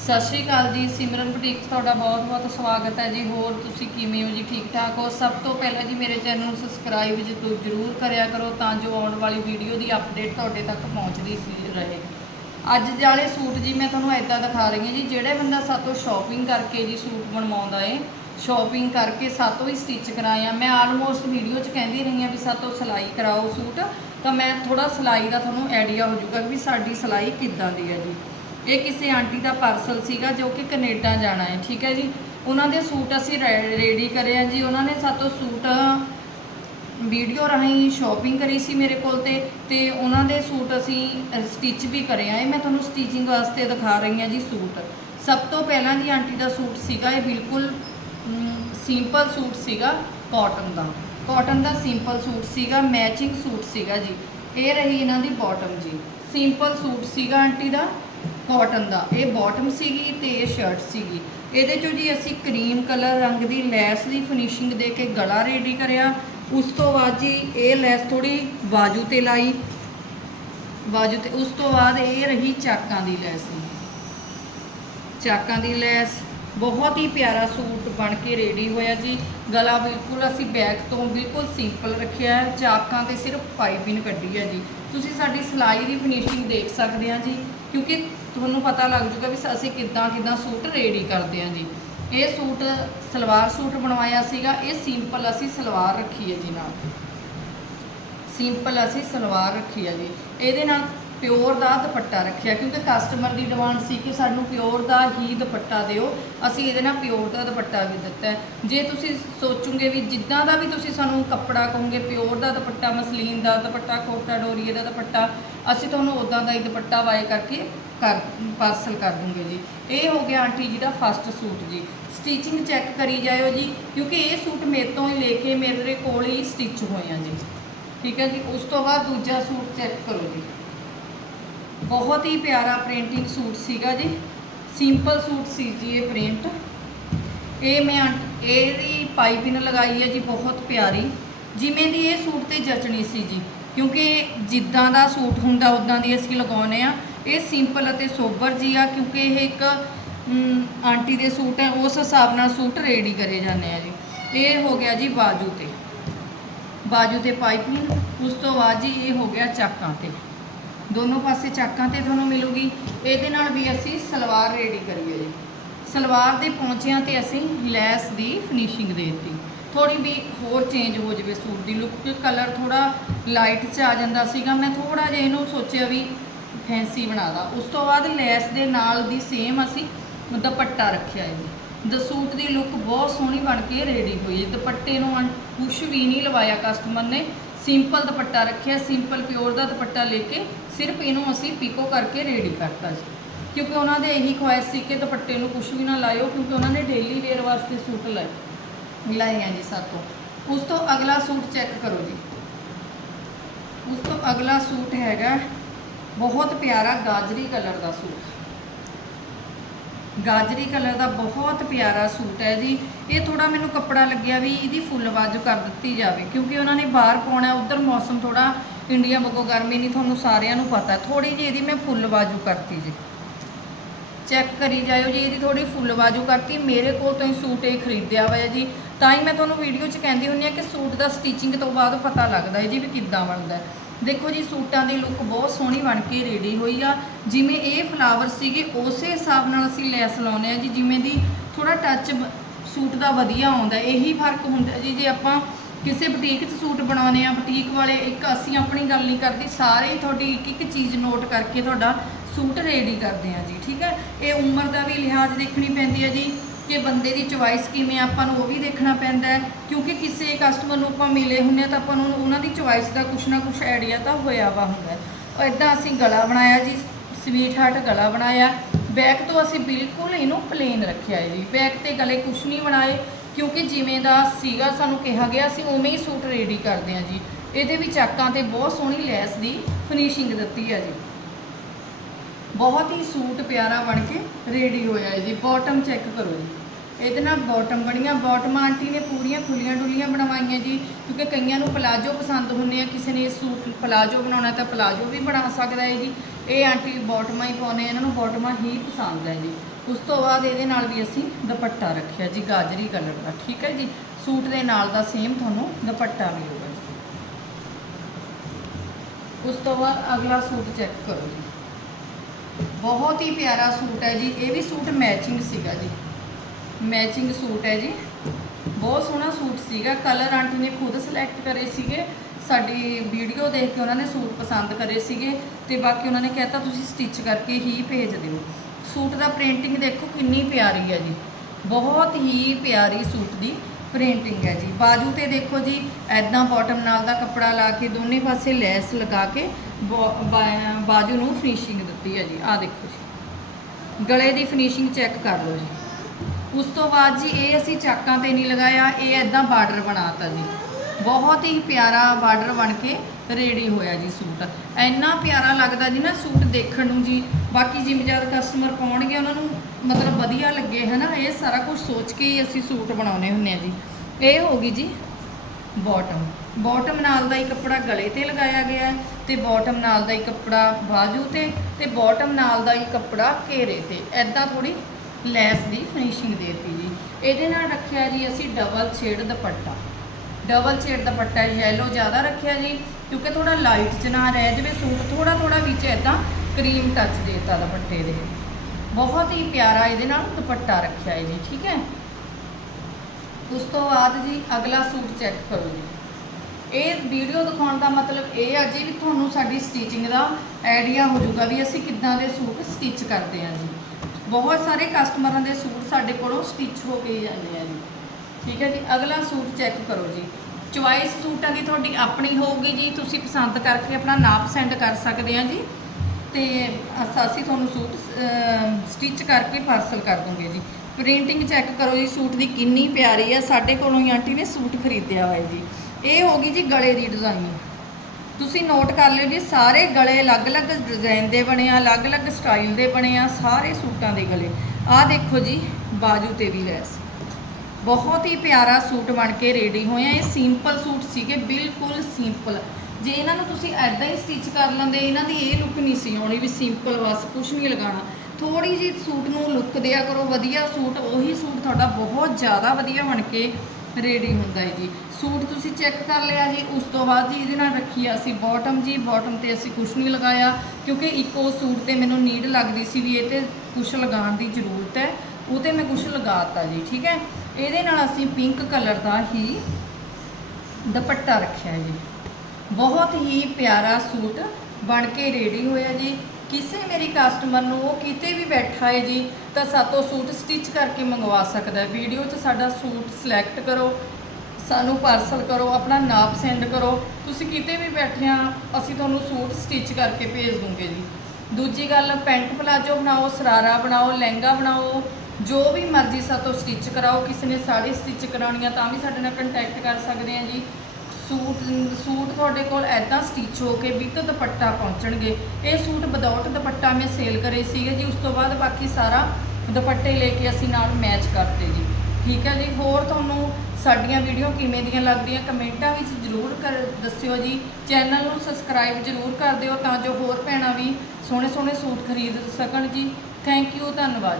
ਸਤਿ ਸ਼੍ਰੀ ਅਕਾਲ ਜੀ, ਸਿਮਰਨ ਬੁਟੀਕ 'ਚ ਤੁਹਾਡਾ ਬਹੁਤ-ਬਹੁਤ ਸਵਾਗਤ ਹੈ ਜੀ। ਹੋਰ ਤੁਸੀਂ ਕਿਵੇਂ ਹੋ ਜੀ? ਠੀਕ ਠਾਕ ਹੋ? ਸਭ ਤੋਂ ਪਹਿਲਾਂ ਜੀ ਮੇਰੇ ਚੈਨਲ ਨੂੰ ਸਬਸਕ੍ਰਾਈਬ ਜ਼ਰੂਰ ਜ਼ਰੂਰ ਕਰਿਆ ਕਰੋ ਤਾਂ ਜੋ ਆਉਣ ਵਾਲੀ ਵੀਡੀਓ ਦੀ ਅਪਡੇਟ ਤੁਹਾਡੇ ਤੱਕ ਪਹੁੰਚਦੀ ਸੀ ਰਹੇ। ਅੱਜ ਵਾਲੇ ਸੂਟ ਜੀ ਮੈਂ ਤੁਹਾਨੂੰ ਐਦਾਂ ਦਿਖਾ ਰਹੀ ਹਾਂ ਜੀ, ਜਿਹੜੇ ਬੰਦਾ ਸਾਤੋਂ ਸ਼ਾਪਿੰਗ ਕਰਕੇ ਜੀ ਸੂਟ ਬਣਵਾਉਂਦਾ ਏ ਸ਼ਾਪਿੰਗ ਕਰਕੇ ਸਾਤੋਂ ਹੀ ਸਟਿਚ ਕਰਾਇਆ ਮੈਂ ਆਲਮੋਸਟ ਵੀਡੀਓ 'ਚ ਕਹਿੰਦੀ ਰਹੀ ਹਾਂ ਵੀ ਸਾਤੋਂ ਸਿਲਾਈ ਕਰਾਓ ਸੂਟ, ਤਾਂ ਮੈਂ ਥੋੜਾ ਸਿਲਾਈ ਦਾ ਤੁਹਾਨੂੰ ਆਈਡੀਆ ਹੋ ਜਾਊਗਾ ਵੀ ਸਾਡੀ ਸਿਲਾਈ ਕਿੱਦਾਂ ਦੀ ਹੈ ਜੀ। ਇਹ ਕਿਸੇ ਆਂਟੀ ਦਾ ਪਾਰਸਲ ਸੀਗਾ ਜੋ ਕਿ ਕੈਨੇਡਾ ਜਾਣਾ ਹੈ, ਠੀਕ ਹੈ ਜੀ? ਉਹਨਾਂ ਦੇ ਸੂਟ ਅਸੀਂ ਰੈਡੀ ਕਰੇ ਆ ਜੀ। ਉਹਨਾਂ ਨੇ ਸਾਤੋਂ ਸੂਟ, ਵੀਡੀਓ ਰਾਹੀਂ ਸ਼ਾਪਿੰਗ ਕਰੀ ਸੀ ਮੇਰੇ ਕੋਲ ਤੇ ਤੇ ਉਹਨਾਂ ਦੇ ਸੂਟ ਅਸੀਂ ਸਟਿਚ ਵੀ ਕਰੇ ਆ ਇਹ ਮੈਂ ਤੁਹਾਨੂੰ ਸਟਿਚਿੰਗ ਵਾਸਤੇ ਦਿਖਾ ਰਹੀ ਹਾਂ ਜੀ ਸੂਟ। ਸਭ ਤੋਂ ਪਹਿਲਾਂ ਜੀ ਆਂਟੀ ਦਾ ਸੂਟ ਸੀਗਾ, ਇਹ ਬਿਲਕੁਲ ਸਿੰਪਲ ਸੂਟ ਸੀਗਾ ਕਾਟਨ ਦਾ। ਕਾਟਨ ਦਾ ਸਿੰਪਲ ਸੂਟ ਸੀਗਾ ਮੈਚਿੰਗ ਸੂਟ ਸੀਗਾ ਜੀ। ਇਹ ਰਹੀ ਇਹਨਾਂ ਦੀ ਬਾਟਮ ਜੀ। ਸਿੰਪਲ ਸੂਟ ਸੀਗਾ ਆਂਟੀ ਦਾ। ਕਾਟਨ ਦਾ। ਇਹ ਬਾਟਮ ਸੀਗੀ ਤੇ ਇਹ ਸ਼ਰਟ ਸੀਗੀ। ਇਹਦੇ ਚੋਂ ਜੀ ਅਸੀਂ ਕਰੀਮ ਕਲਰ ਰੰਗ ਦੀ ਲੈਸ ਦੀ ਫਿਨਿਸ਼ਿੰਗ ਦੇ ਕੇ ਗਲਾ ਰੈਡੀ ਕਰਿਆ। ਉਸ ਤੋਂ ਬਾਅਦ ਜੀ ਇਹ ਲੈਸ ਥੋੜੀ ਬਾਜੂ ਤੇ ਲਾਈ। ਬਾਜੂ ਤੇ ਉਸ ਤੋਂ ਬਾਅਦ ਇਹ ਰਹੀ ਚਾਕਾਂ ਦੀ ਲੈਸ। ਚਾਕਾਂ ਦੀ ਲੈਸ ਬਹੁਤ ਹੀ ਪਿਆਰਾ ਸੂਟ ਬਣ ਕੇ ਰੈਡੀ ਹੋਇਆ ਜੀ। ਗਲਾ ਬਿਲਕੁਲ ਅਸੀਂ ਬੈਕ ਤੋਂ ਬਿਲਕੁਲ ਸਿੰਪਲ ਰੱਖਿਆ ਹੈ। ਚਾਕਾਂ ਤੇ ਸਿਰਫ ਪਾਈਪਿੰਗ ਕੱਢੀ ਹੈ ਜੀ। ਤੁਸੀਂ ਸਾਡੀ ਸਿਲਾਈ ਦੀ ਫਿਨਿਸ਼ਿੰਗ ਦੇਖ ਸਕਦੇ ਆ ਜੀ। ਕਿਉਂਕਿ ਤੁਹਾਨੂੰ ਪਤਾ ਲੱਗ ਜੂਗਾ ਵੀ ਅਸੀਂ ਕਿੱਦਾਂ ਕਿੱਦਾਂ ਸੂਟ ਰੈਡੀ ਕਰਦੇ ਆ ਜੀ। ਇਹ ਸੂਟ, ਸਲਵਾਰ ਸੂਟ ਬਣਵਾਇਆ ਸੀਗਾ। ਇਹ ਸਿੰਪਲ ਅਸੀਂ ਸਲਵਾਰ ਰੱਖੀ ਹੈ ਜੀ ਨਾਲ। ਸਿੰਪਲ ਅਸੀਂ ਸਲਵਾਰ ਰੱਖੀ ਹੈ ਜੀ। ਇਹਦੇ ਨਾਲ ਪਿਓਰ ਦਾ ਦੁਪੱਟਾ ਰੱਖਿਆ, ਕਿਉਂਕਿ ਕਸਟਮਰ ਦੀ ਡਿਮਾਂਡ ਸੀ ਕਿ ਸਾਨੂੰ ਪਿਓਰ ਦਾ ਹੀ ਦੁਪੱਟਾ ਦਿਓ, ਅਸੀਂ ਇਹਦੇ ਨਾਲ ਪਿਓਰ ਦਾ ਦੁਪੱਟਾ ਵੀ ਦਿੱਤਾ ਜੇ ਤੁਸੀਂ ਸੋਚੋਗੇ ਵੀ ਜਿੱਦਾਂ ਦਾ ਵੀ ਤੁਸੀਂ ਸਾਨੂੰ ਕੱਪੜਾ ਕਹੋਗੇ, ਪਿਓਰ ਦਾ ਦੁਪੱਟਾ, ਮਸਲੀਨ ਦਾ ਦੁਪੱਟਾ, ਕੋਟਾ ਡੋਰੀਏ ਦਾ ਦੁਪੱਟਾ, ਅਸੀਂ ਤੁਹਾਨੂੰ ਉਦਾਂ ਦਾ ਹੀ ਦੁਪੱਟਾ ਵਾਏ ਕਰਕੇ ਕਰ ਪਾਰਸਲ ਕਰ ਦੂੰਗੇ ਜੀ। ਇਹ ਹੋ ਗਿਆ ਆਂਟੀ ਜੀ ਦਾ ਫਸਟ ਸੂਟ ਜੀ। ਸਟਿਚਿੰਗ ਚੈੱਕ ਕਰੀ ਜਾਇਓ ਜੀ, ਕਿਉਂਕਿ ਇਹ ਸੂਟ ਮੇਰੇ ਤੋਂ ਹੀ ਲੈ ਕੇ ਮੇਰੇ ਕੋਲ ਹੀ ਸਟਿਚ ਹੋਏ ਆ ਜੀ। ਠੀਕ ਹੈ ਜੀ, ਉਸ ਤੋਂ ਬਾਅਦ ਦੂਜਾ ਸੂਟ ਚੈੱਕ ਕਰੋ। ਬਹੁਤ ਹੀ ਪਿਆਰਾ ਪ੍ਰਿੰਟਿੰਗ ਸੂਟ ਸੀਗਾ ਜੀ। ਸਿੰਪਲ ਸੂਟ ਸੀ ਜੀ ਇਹ ਪ੍ਰਿੰਟ ਇਹ ਮੈਂ ਆਂ- ਇਹਦੀ ਪਾਈਪਿੰਗ ਲਗਾਈ ਹੈ ਜੀ ਬਹੁਤ ਪਿਆਰੀ। ਜਿਵੇਂ ਦੀ ਇਹ ਸੂਟ ਤੇ ਜਚਣੀ ਸੀ ਜੀ, ਕਿਉਂਕਿ ਜਿੱਦਾਂ ਦਾ ਸੂਟ ਹੁੰਦਾ ਉਦਾਂ ਦੀ ਅਸੀਂ ਲਗਾਉਨੇ ਆ ਇਹ ਸਿੰਪਲ ਅਤੇ ਸੋਬਰ ਜੀ ਆ, ਕਿਉਂਕਿ ਇਹ ਇੱਕ ਆਂਟੀ ਦੇ ਸੂਟ ਹੈ, ਉਸ ਹਿਸਾਬ ਨਾਲ ਸੂਟ ਰੈਡੀ ਕਰੇ ਜਾਂਦੇ ਆ ਜੀ। ਇਹ ਹੋ ਗਿਆ ਜੀ ਬਾਜੂ ਤੇ। ਬਾਜੂ ਤੇ ਪਾਈਪਿੰਗ ਉਸ ਤੋਂ ਬਾਅਦ ਜੀ ਇਹ ਹੋ ਗਿਆ ਚਾਕਾਂ ਤੇ। ਦੋਨੋਂ ਪਾਸੇ ਚਾਕਾਂ ਤੇ ਤੁਹਾਨੂੰ ਮਿਲੂਗੀ। ਇਹਦੇ ਨਾਲ ਵੀ ਅਸੀਂ ਸਲਵਾਰ ਰੈਡੀ ਕਰੀਏ ਜੀ। ਸਲਵਾਰ ਦੇ ਪੌਂਚਿਆਂ ਤੇ ਅਸੀਂ ਲੈਸ ਦੀ ਫਿਨਿਸ਼ਿੰਗ ਦੇ ਦਿੱਤੀ। ਥੋੜੀ ਵੀ ਹੋਰ ਚੇਂਜ ਹੋ ਜਾਵੇ ਸੂਟ ਦੀ ਲੁੱਕ ਕਲਰ ਥੋੜਾ ਲਾਈਟ 'ਚ ਆ ਜਾਂਦਾ ਸੀਗਾ। ਮੈਂ ਥੋੜਾ ਜਿਹਾ ਇਹਨੂੰ ਸੋਚਿਆ ਵੀ ਫੈਂਸੀ ਬਣਾਦਾ ਉਸ ਤੋਂ ਬਾਅਦ ਲੈਸ ਦੇ ਨਾਲ ਦੀ ਸੇਮ ਅਸੀਂ ਦੁਪੱਟਾ ਰੱਖਿਆ ਹੈ ਜੀ। ਦ ਸੂਟ ਦੀ ਲੁੱਕ ਬਹੁਤ ਸੋਹਣੀ ਬਣ ਕੇ ਰੈਡੀ ਹੋਈ ਹੈ। ਦੁਪੱਟੇ ਨੂੰ ਕੁਝ ਵੀ ਨਹੀਂ ਲਵਾਇਆ ਕਸਟਮਰ ਨੇ। ਸਿੰਪਲ ਦੁਪੱਟਾ ਰੱਖਿਆ। ਸਿੰਪਲ ਪਿਓਰ ਦਾ ਦੁਪੱਟਾ ਲੈ ਕੇ ਸਿਰਫ ਇਹਨੂੰ ਅਸੀਂ ਪੀਕੋ ਕਰਕੇ ਰੈਡੀ ਕਰਤਾ ਜੀ। ਕਿਉਂਕਿ ਉਹਨਾਂ ਦੇ ਇਹੀ ਖੁਆਇਸ਼ ਸੀ ਕਿ ਦੁਪੱਟੇ ਨੂੰ ਕੁਝ ਵੀ ਨਾ ਲਾਇਓ, ਕਿਉਂਕਿ ਉਹਨਾਂ ਨੇ ਡੇਲੀ ਵੇਅਰ ਵਾਸਤੇ ਸੂਟ ਲਏ। ਲਾਏ ਆ ਜੀ ਸਾਤੋਂ। ਉਸ ਤੋਂ ਅਗਲਾ ਸੂਟ ਚੈੱਕ ਕਰੋ ਜੀ। ਉਸ ਤੋਂ ਅਗਲਾ ਸੂਟ ਹੈਗਾ ਬਹੁਤ ਪਿਆਰਾ ਗਾਜਰੀ ਕਲਰ ਦਾ ਸੂਟ। ਗਾਜਰੀ ਕਲਰ ਦਾ ਬਹੁਤ ਪਿਆਰਾ ਸੂਟ ਹੈ ਜੀ। ਇਹ ਥੋੜਾ ਮੈਨੂੰ ਕੱਪੜਾ ਲੱਗਿਆ ਵੀ ਇਹਦੀ ਫੁੱਲ ਬਾਜੂ ਕਰ ਦਿੱਤੀ ਜਾਵੇ, ਕਿਉਂਕਿ ਉਹਨਾਂ ਨੇ ਬਾਹਰ ਪਾਉਣਾ, ਉਧਰ ਮੌਸਮ ਥੋੜਾ ਇੰਡੀਆ ਵਾਂਗੂ ਗਰਮੀ ਨਹੀਂ, ਤੁਹਾਨੂੰ ਸਾਰਿਆਂ ਨੂੰ ਪਤਾ। ਥੋੜੀ ਜਿਹੀ ਇਹਦੀ ਮੈਂ ਫੁੱਲ ਬਾਜੂ ਕਰਤੀ ਜੀ। ਚੈੱਕ ਕਰੀ ਜਾਇਓ ਜੀ, ਇਹਦੀ ਥੋੜੀ ਫੁੱਲ ਬਾਜੂ ਕਰਤੀ। ਮੇਰੇ ਕੋਲ ਤੋਂ ਹੀ ਸੂਟ ਇਹ ਖਰੀਦਿਆ ਹੋਇਆ ਜੀ। ਤਾਂ ਹੀ ਮੈਂ ਤੁਹਾਨੂੰ ਵੀਡੀਓ 'ਚ ਕਹਿੰਦੀ ਹੁੰਦੀ ਆ ਕਿ ਸੂਟ ਦਾ ਸਟਿਚਿੰਗ ਤੋਂ ਬਾਅਦ ਪਤਾ ਲੱਗਦਾ ਹੈ ਜੀ ਵੀ ਕਿੱਦਾਂ ਬਣਦਾ ਹੈ। ਦੇਖੋ ਜੀ, ਸੂਟਾਂ ਦੀ ਲੁੱਕ ਬਹੁਤ ਸੋਹਣੀ ਬਣ ਕੇ ਰੈਡੀ ਹੋਈ ਆ। ਜਿਵੇਂ ਇਹ ਫਲਾਵਰ ਸੀਗੇ, ਉਸੇ ਹਿਸਾਬ ਨਾਲ ਅਸੀਂ ਲੈਸ ਲਾਉਨੇ ਆ ਜੀ। ਜਿਵੇਂ ਦੀ ਥੋੜਾ ਟੱਚ ਸੂਟ ਦਾ ਵਧੀਆ ਆਉਂਦਾ ਇਹੀ ਫ਼ਰਕ ਹੁੰਦਾ ਜੀ, ਜੇ ਆਪਾਂ ਕਿਸੇ ਬੁਟੀਕ 'ਚ ਸੂਟ ਬਣਾਉਨੇ ਆ ਬੁਟੀਕ ਵਾਲੇ ਇੱਕ ਅਸੀਂ ਆਪਣੀ ਗੱਲ ਨਹੀਂ ਕਰਦੀ ਸਾਰੇ ਹੀ ਤੁਹਾਡੀ ਇੱਕ ਇੱਕ ਚੀਜ਼ ਨੋਟ ਕਰਕੇ ਤੁਹਾਡਾ ਸੂਟ ਰੈਡੀ ਕਰਦੇ ਆ ਜੀ ਠੀਕ ਹੈ ਇਹ ਉਮਰ ਦਾ ਵੀ ਲਿਹਾਜ਼ ਦੇਖਣੀ ਪੈਂਦੀ ਹੈ ਜੀ ਕਿ ਬੰਦੇ ਦੀ ਚੁਆਇਸ ਕਿਵੇਂ ਆ, ਆਪਾਂ ਨੂੰ ਉਹ ਵੀ ਦੇਖਣਾ ਪੈਂਦਾ ਹੈ ਕਿਉਂਕਿ ਕਿਸੇ ਕਸਟਮਰ ਨੂੰ ਆਪਾਂ ਮਿਲੇ ਹੁੰਨੇ ਆ ਤਾਂ ਆਪਾਂ ਨੂੰ ਉਹਨਾਂ ਦੀ ਚੁਆਇਸ ਦਾ ਕੁਛ ਨਾ ਕੁਛ ਆਈਡੀਆ ਤਾਂ ਹੋਇਆ ਵਾ ਹੁੰਦਾ ਹੈ। ਇਦਾਂ ਅਸੀਂ ਗਲਾ ਬਣਾਇਆ ਜੀ ਸਵੀਟ ਹਾਰਟ ਗਲਾ ਬਣਾਇਆ ਬੈਕ ਤੋਂ ਅਸੀਂ ਬਿਲਕੁਲ ਇਹਨੂੰ ਪਲੇਨ ਰੱਖਿਆ ਹੈ ਜੀ ਬੈਕ ਤੇ ਗਲੇ ਕੁਛ ਨਹੀਂ ਬਣਾਏ ਕਿਉਂਕਿ ਜਿਵੇਂ ਦਾ ਸੀਗਾ, ਸਾਨੂੰ ਕਿਹਾ ਗਿਆ ਅਸੀਂ ਉਵੇਂ ਹੀ ਸੂਟ ਰੈਡੀ ਕਰਦੇ ਹਾਂ ਜੀ। ਇਹਦੇ ਵੀ ਚਾਕਾਂ ਤੇ ਬਹੁਤ ਸੋਹਣੀ ਲੈਸ ਦੀ ਫਿਨਿਸ਼ਿੰਗ ਦਿੱਤੀ ਹੈ ਜੀ। ਬਹੁਤ ਹੀ ਸੂਟ ਪਿਆਰਾ ਬਣ ਕੇ ਰੈਡੀ ਹੋਇਆ ਹੈ ਜੀ। ਬਾਟਮ ਚੈੱਕ ਕਰੋ ਜੀ। ਇਹਦੇ ਨਾਲ ਬਾਟਮ ਬਣੀਆਂ ਬਾਟਮ ਆਂਟੀ ਨੇ ਪੂਰੀਆਂ ਖੁੱਲੀਆਂ ਡੁੱਲੀਆਂ ਬਣਵਾਈਆਂ ਜੀ। ਕਿਉਂਕਿ ਕਈਆਂ ਨੂੰ ਪਲਾਜੋ ਪਸੰਦ ਹੁੰਦੇ ਆ, ਕਿਸੇ ਨੇ ਸੂਟ ਪਲਾਜੋ ਬਣਾਉਣਾ ਤਾਂ ਪਲਾਜੋ ਵੀ ਬਣਾ ਸਕਦਾ ਹੈ ਜੀ। ਇਹ ਆਂਟੀ ਬਾਟਮਾਂ ਹੀ ਪਾਉਨੇ ਇਹਨਾਂ ਨੂੰ ਬਾਟਮਾਂ ਹੀ ਪਸੰਦ ਹੈ ਜੀ। ਉਸ ਤੋਂ ਬਾਅਦ ਇਹਦੇ ਨਾਲ ਵੀ ਅਸੀਂ ਦੁਪੱਟਾ ਰੱਖਿਆ ਜੀ, ਗਾਜਰੀ ਕਲਰ ਦਾ, ਠੀਕ ਹੈ ਜੀ? ਸੂਟ ਦੇ ਨਾਲ ਦਾ ਸੇਮ ਤੁਹਾਨੂੰ ਦੁਪੱਟਾ ਮਿਲੂਗਾ ਜੀ। ਉਸ ਤੋਂ ਬਾਅਦ ਅਗਲਾ ਸੂਟ ਚੈੱਕ ਕਰੋ ਜੀ। ਬਹੁਤ ਹੀ ਪਿਆਰਾ ਸੂਟ ਹੈ ਜੀ, ਇਹ ਵੀ ਸੂਟ ਮੈਚਿੰਗ ਸੀਗਾ ਜੀ। ਮੈਚਿੰਗ ਸੂਟ ਹੈ ਜੀ। ਬਹੁਤ ਸੋਹਣਾ ਸੂਟ ਸੀਗਾ, ਕਲਰ ਆਂਟੀ ਨੇ ਖੁਦ ਸਿਲੈਕਟ ਕਰੇ ਸੀਗੇ। ਸਾਡੀ ਵੀਡੀਓ ਦੇਖ ਕੇ ਉਹਨਾਂ ਨੇ ਸੂਟ ਪਸੰਦ ਕਰੇ ਸੀਗੇ ਤੇ ਬਾਕੀ ਉਹਨਾਂ ਨੇ ਕਹਿਤਾ ਤੁਸੀਂ ਸਟਿਚ ਕਰਕੇ ਹੀ ਭੇਜ ਦਿਓ। ਸੂਟ ਦਾ ਪ੍ਰਿੰਟਿੰਗ ਦੇਖੋ ਕਿੰਨੀ ਪਿਆਰੀ ਹੈ ਜੀ। ਬਹੁਤ ਹੀ ਪਿਆਰੀ ਸੂਟ ਦੀ ਪ੍ਰਿੰਟਿੰਗ ਹੈ ਜੀ। ਬਾਜੂ ਤੇ ਦੇਖੋ ਜੀ ਐਦਾਂ ਬਾਟਮ ਨਾਲ ਦਾ ਕੱਪੜਾ ਲਾ ਕੇ ਦੋਨੇ ਪਾਸੇ ਲੈਸ ਲਗਾ ਕੇ ਬੋ- ਬਾਜੂ ਨੂੰ ਫਿਨਿਸ਼ਿੰਗ ਦਿੱਤੀ ਹੈ ਜੀ। ਆਹ ਦੇਖੋ ਜੀ। ਗਲੇ ਦੀ ਫਿਨਿਸ਼ਿੰਗ ਚੈੱਕ ਕਰ ਲਓ ਜੀ। ਉਸ ਤੋਂ ਬਾਅਦ ਜੀ, ਇਹ ਅਸੀਂ ਚਾਕਾਂ ਤੇ ਨਹੀਂ ਲਗਾਇਆ, ਇਹ ਐਦਾਂ ਬਾਰਡਰ ਬਣਾਤਾ ਜੀ। ਬਹੁਤ ਹੀ ਪਿਆਰਾ ਬਾਰਡਰ ਬਣ ਕੇ ਰੈਡੀ ਹੋਇਆ ਜੀ ਸੂਟ। ਇੰਨਾ ਪਿਆਰਾ ਲੱਗਦਾ ਜੀ ਨਾ ਸੂਟ ਦੇਖਣ ਨੂੰ ਜੀ। ਬਾਕੀ ਜਿਵੇਂ ਜਦ ਕਸਟਮਰ ਪਾਉਣਗੇ, ਉਹਨਾਂ ਨੂੰ ਮਤਲਬ ਵਧੀਆ ਲੱਗੇ ਹੈ ਨਾ ਇਹ ਸਾਰਾ ਕੁਝ ਸੋਚ ਕੇ ਹੀ ਅਸੀਂ ਸੂਟ ਬਣਾਉਨੇ ਹੁੰਨੇ ਆ ਜੀ। ਇਹ ਹੋ ਗਈ ਜੀ ਬਾਟਮ ਬਾਟਮ ਨਾਲ ਦਾ ਹੀ ਕੱਪੜਾ ਗਲੇ ਤੇ ਲਗਾਇਆ ਗਿਆ ਹੈ ਤੇ ਬਾਟਮ ਨਾਲ ਦਾ ਹੀ ਕੱਪੜਾ ਬਾਜੂ ਤੇ ਤੇ ਬਾਟਮ ਨਾਲ ਦਾ ਹੀ ਕੱਪੜਾ ਘੇਰੇ ਤੇ। ਐਦਾਂ ਥੋੜੀ ਲੈਸ ਦੀ ਫਿਨਿਸ਼ਿੰਗ ਦੇਤੀ ਜੀ। ਇਹਦੇ ਨਾਲ ਰੱਖਿਆ ਜੀ ਅਸੀਂ ਡਬਲ ਛੇੜ ਦੁਪੱਟਾ। ਡਬਲ ਸ਼ੇਡ ਦੁਪੱਟਾ ਯੈਲੋ ਜ਼ਿਆਦਾ ਰੱਖਿਆ ਜੀ, ਕਿਉਂਕਿ ਥੋੜਾ ਲਾਈਟ ਚ ਨਾ ਰਹਿ ਜਾਵੇ, ਸੂਟ ਥੋੜਾ ਥੋੜਾ ਵਿੱਚ ਐਦਾਂ ਕਰੀਮ ਟੱਚ ਦੇਤਾ ਦੁਪੱਟੇ ਦੇ। ਬਹੁਤ ਹੀ ਪਿਆਰਾ ਇਹਦੇ ਨਾਲ ਦੁਪੱਟਾ ਰੱਖਿਆ ਹੈ ਜੀ, ਠੀਕ ਹੈ? ਉਸ ਤੋਂ ਬਾਅਦ ਜੀ ਅਗਲਾ ਸੂਟ ਚੈੱਕ ਕਰੋ ਜੀ। ਇਹ ਵੀਡੀਓ ਦਿਖਾਉਣ ਦਾ ਮਤਲਬ ਇਹ ਆ ਜੀ ਵੀ ਤੁਹਾਨੂੰ ਸਾਡੀ ਸਟਿਚਿੰਗ ਦਾ ਆਈਡੀਆ ਹੋ ਜਾਊਗਾ ਵੀ ਅਸੀਂ ਕਿੱਦਾਂ ਦੇ ਸੂਟ ਸਟਿਚ ਕਰਦੇ ਹਾਂ ਜੀ। ਬਹੁਤ ਸਾਰੇ ਕਸਟਮਰਾਂ ਦੇ ਸੂਟ ਸਾਡੇ ਕੋਲੋਂ ਸਟਿਚ ਹੋ ਕੇ ਜਾਂਦੇ ਆ ਜੀ। ਠੀਕ ਹੈ ਜੀ, ਅਗਲਾ ਸੂਟ ਚੈੱਕ ਕਰੋ ਜੀ। ਚੁਆਇਸ ਸੂਟਾਂ ਦੀ ਤੁਹਾਡੀ ਆਪਣੀ ਹੋਊਗੀ ਜੀ, ਤੁਸੀਂ ਪਸੰਦ ਕਰਕੇ ਆਪਣਾ ਨਾਪ ਸੈਂਡ ਕਰ ਸਕਦੇ ਆ ਜੀ। ਤੇ ਅਸੀਂ ਤੁਹਾਨੂੰ ਸੂਟ ਸਟਿਚ ਕਰਕੇ ਪਾਰਸਲ ਕਰ ਦੂੰਗੇ ਜੀ। ਪ੍ਰਿੰਟਿੰਗ ਚੈੱਕ ਕਰੋ ਜੀ, ਸੂਟ ਦੀ ਕਿੰਨੀ ਪਿਆਰੀ ਆ। ਸਾਡੇ ਕੋਲੋਂ ਹੀ ਆਂਟੀ ਨੇ ਸੂਟ ਖਰੀਦਿਆ ਹੋਇਆ ਜੀ। ਇਹ ਹੋ ਗਈ ਜੀ ਗਲੇ ਦੀ ਡਿਜ਼ਾਈਨ ਤੁਸੀਂ ਨੋਟ ਕਰ ਲਿਓ ਜੀ, ਸਾਰੇ ਗਲੇ ਅਲੱਗ-ਅਲੱਗ ਡਿਜ਼ਾਈਨ ਦੇ ਬਣੇ ਆ, ਅਲੱਗ-ਅਲੱਗ ਸਟਾਈਲ ਦੇ ਬਣੇ ਆ, ਸਾਰੇ ਸੂਟਾਂ ਦੇ ਗਲੇ। ਆਹ ਦੇਖੋ ਜੀ, ਬਾਜੂ ਤੇ ਵੀ ਲੈਸ। ਬਹੁਤ ਹੀ ਪਿਆਰਾ ਸੂਟ ਬਣ ਕੇ ਰੈਡੀ ਹੋਇਆ ਇਹ ਸਿੰਪਲ ਸੂਟ ਸੀਗੇ, ਬਿਲਕੁਲ ਸਿੰਪਲ ਜੇ ਇਹਨਾਂ ਨੂੰ ਤੁਸੀਂ ਐਦਾਂ ਹੀ ਸਟਿਚ ਕਰ ਲੈਂਦੇ, ਇਹਨਾਂ ਦੀ ਇਹ ਲੁੱਕ ਨਹੀਂ ਸੀ ਆਉਣੀ ਵੀ ਸਿੰਪਲ ਬਸ ਕੁਝ ਨਹੀਂ ਲਗਾਉਣਾ। ਥੋੜੀ ਜੀ ਸੂਟ ਨੂੰ ਲੁੱਕ ਦਿਆ ਕਰੋ, ਵਧੀਆ ਸੂਟ, ਉਹੀ ਸੂਟ ਤੁਹਾਡਾ ਬਹੁਤ ਜ਼ਿਆਦਾ ਵਧੀਆ ਬਣ ਕੇ ਰੈਡੀ ਹੁੰਦਾ ਹੈ ਜੀ। ਸੂਟ ਤੁਸੀਂ ਚੈੱਕ ਕਰ ਲਿਆ ਜੀ, ਉਸ ਤੋਂ ਬਾਅਦ ਜੀ ਇਹਦੇ ਨਾਲ ਰੱਖੀ ਆ ਅਸੀਂ ਬਾਟਮ ਜੀ ਬਾਟਮ ਤੇ ਅਸੀਂ ਕੁਝ ਨਹੀਂ ਲਗਾਇਆ, ਕਿਉਂਕਿ ਇੱਕੋ ਸੂਟ ਤੇ ਮੈਨੂੰ ਨੀਡ ਲੱਗਦੀ ਸੀ ਵੀ ਇਹ ਤੇ ਕੁਝ ਲਗਾਉਣ ਦੀ ਜ਼ਰੂਰਤ ਹੈ। ਉਹ ਤੇ ਮੈਂ ਕੁਝ ਲਗਾਤਾ ਜੀ, ਠੀਕ ਹੈ? ਇਹਦੇ ਨਾਲ ਅਸੀਂ ਪਿੰਕ ਕਲਰ ਦਾ ਹੀ ਦੁਪੱਟਾ ਰੱਖਿਆ ਜੀ। ਬਹੁਤ ਹੀ ਪਿਆਰਾ ਸੂਟ ਬਣ ਕੇ ਰੈਡੀ ਹੋਇਆ ਜੀ। ਕਿਸੇ ਮੇਰੀ ਕਸਟਮਰ ਨੂੰ ਉਹ ਕਿਤੇ ਵੀ ਬੈਠਾ ਹੈ ਜੀ, ਤਾਂ ਸਾਤੋਂ ਸੂਟ ਸਟਿਚ ਕਰਕੇ ਮੰਗਵਾ ਸਕਦਾ ਹੈ। ਵੀਡੀਓ 'ਚ ਸਾਡਾ ਸੂਟ ਸਿਲੈਕਟ ਕਰੋ, ਸਾਨੂੰ ਪਾਰਸਲ ਕਰੋ, ਆਪਣਾ ਨਾਪ ਸੈਂਡ ਕਰੋ। ਤੁਸੀਂ ਕਿਤੇ ਵੀ ਬੈਠੇ ਆ, ਅਸੀਂ ਤੁਹਾਨੂੰ ਸੂਟ ਸਟਿਚ ਕਰਕੇ ਭੇਜ ਦੂੰਗੇ ਜੀ। ਦੂਜੀ ਗੱਲ, ਪੈਂਟ ਪਲਾਜੋ ਬਣਾਓ, ਸਰਾਰਾ ਬਣਾਓ, ਲਹਿੰਗਾ ਬਣਾਓ ਜੋ ਵੀ ਮਰਜ਼ੀ ਸਾਤੋਂ ਸਟਿਚ ਕਰਾਓ, ਕਿਸੇ ਨੇ ਸਾੜੀ ਸਟਿਚ ਕਰਾਉਣੀ ਆ ਤਾਂ ਵੀ ਸਾਡੇ ਨਾਲ ਕੰਟੈਕਟ ਕਰ ਸਕਦੇ ਆ ਜੀ। ਸੂਟ ਸੂਟ ਤੁਹਾਡੇ ਕੋਲ ਐਦਾਂ ਸਟਿਚ ਹੋ ਕੇ ਵਿਦ ਦੁਪੱਟਾ ਪਹੁੰਚਣਗੇ। ਇਹ ਸੂਟ ਵਿਦਆਊਟ ਦੁਪੱਟਾ ਮੈਂ ਸੇਲ ਕਰੇ ਸੀਗੇ ਜੀ, ਉਸ ਤੋਂ ਬਾਅਦ ਬਾਕੀ ਸਾਰਾ ਦੁਪੱਟੇ ਲੈ ਕੇ ਅਸੀਂ ਨਾਲ ਮੈਚ ਕਰਤੇ ਜੀ। ਠੀਕ ਹੈ ਜੀ? ਹੋਰ ਤੁਹਾਨੂੰ ਸਾਡੀਆਂ ਵੀਡੀਓ ਕਿਵੇਂ ਦੀਆਂ ਲੱਗਦੀਆਂ ਕਮੈਂਟਾਂ ਵਿੱਚ ਜ਼ਰੂਰ ਕਰ ਦੱਸਿਓ ਜੀ। ਚੈਨਲ ਨੂੰ ਸਬਸਕ੍ਰਾਈਬ ਜ਼ਰੂਰ ਕਰ ਦਿਓ ਤਾਂ ਜੋ ਹੋਰ ਭੈਣਾਂ ਵੀ ਸੋਹਣੇ ਸੋਹਣੇ ਸੂਟ ਖਰੀਦ ਸਕਣ ਜੀ। ਥੈਂਕ ਯੂ ਧੰਨਵਾਦ।